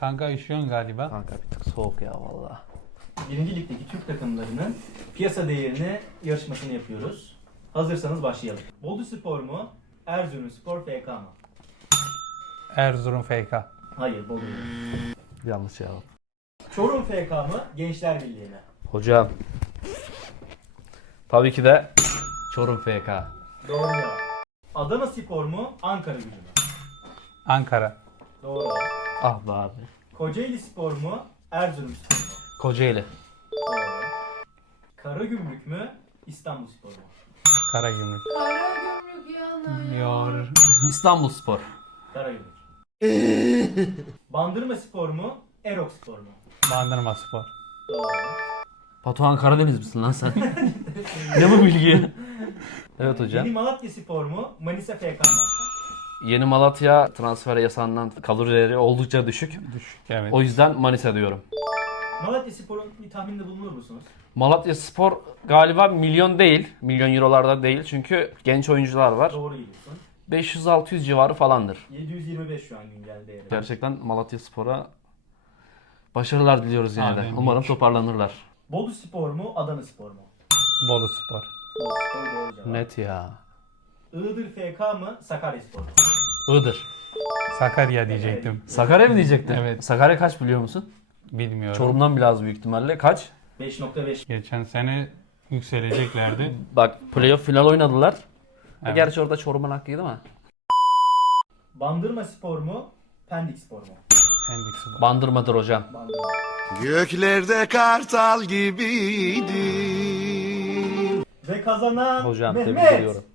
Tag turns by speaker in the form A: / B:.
A: Kanka üşüyorsun galiba.
B: Kanka bir tık soğuk ya valla.
C: Birinci Lig'deki Türk takımlarının piyasa değerini yarışmasını yapıyoruz. Hazırsanız başlayalım. Boluspor mu? Erzurumspor FK mı?
A: Erzurum FK.
C: Hayır, Bolu.
B: Yanlış cevap.
C: Çorum FK mı? Gençler Birliği mi?
B: Hocam. Tabii ki de Çorum FK.
C: Doğru cevap. Adanaspor mu? Ankara Gücü mü?
A: Ankara.
C: Doğru.
B: Ah be abi.
C: Kocaelispor mu? Erzurumspor mu?
B: Kocaeli.
C: Doğru. Karagümrük mü? İstanbulspor mu?
A: Karagümrük.
D: Karagümrük yanıyor.
B: İstanbulspor.
C: Karagümrük. Bandırmaspor mu? Erokspor mu?
A: Bandırma Spor.
C: Doğru.
B: Batuhan Karadeniz misin lan sen? Ne bu bilgi? Evet hocam.
C: Yeni Malatyaspor mu? Manisa FK mı?
B: Yeni Malatya transfer yasağından kalorileri oldukça düşük.
A: Düşük evet.
B: O yüzden Manisa diyorum.
C: Malatyaspor'un bir tahminde bulunur musunuz?
B: Malatya Spor galiba milyon değil. Milyon eurolarda değil. Çünkü genç oyuncular var.
C: Doğru gidiyorsun.
B: 500-600 civarı falandır.
C: 725 şu an güncel değeri.
B: Gerçekten Malatya Spor'a başarılar diliyoruz yine de.
A: Amin.
B: Umarım toparlanırlar.
C: Boluspor mu? Adanaspor mu?
A: Bolu Spor.
C: Boluspor doğru cevap.
B: Net ya.
C: Iğdır FK mı? Sakaryaspor mu?
B: Iğdır.
A: Sakarya diyecektim.
B: Sakarya mı diyecektin?
A: Evet.
B: Sakarya kaç biliyor musun?
A: Bilmiyorum.
B: Çorum'dan bile az büyük ihtimalle. Kaç?
C: 5.5.
A: Geçen sene yükseleceklerdi.
B: Bak playoff final oynadılar.
A: Evet.
B: Gerçi orada Çorum'un hakkıydı ama.
C: Bandırmaspor mu? Pendikspor mu?
A: Pendik Spor.
B: Bandırmadır hocam.
C: Bandırma.
E: Göklerde kartal gibiydi.
C: Ve kazanan
B: Hocam tebrik
C: Mehmet.
B: ediyorum.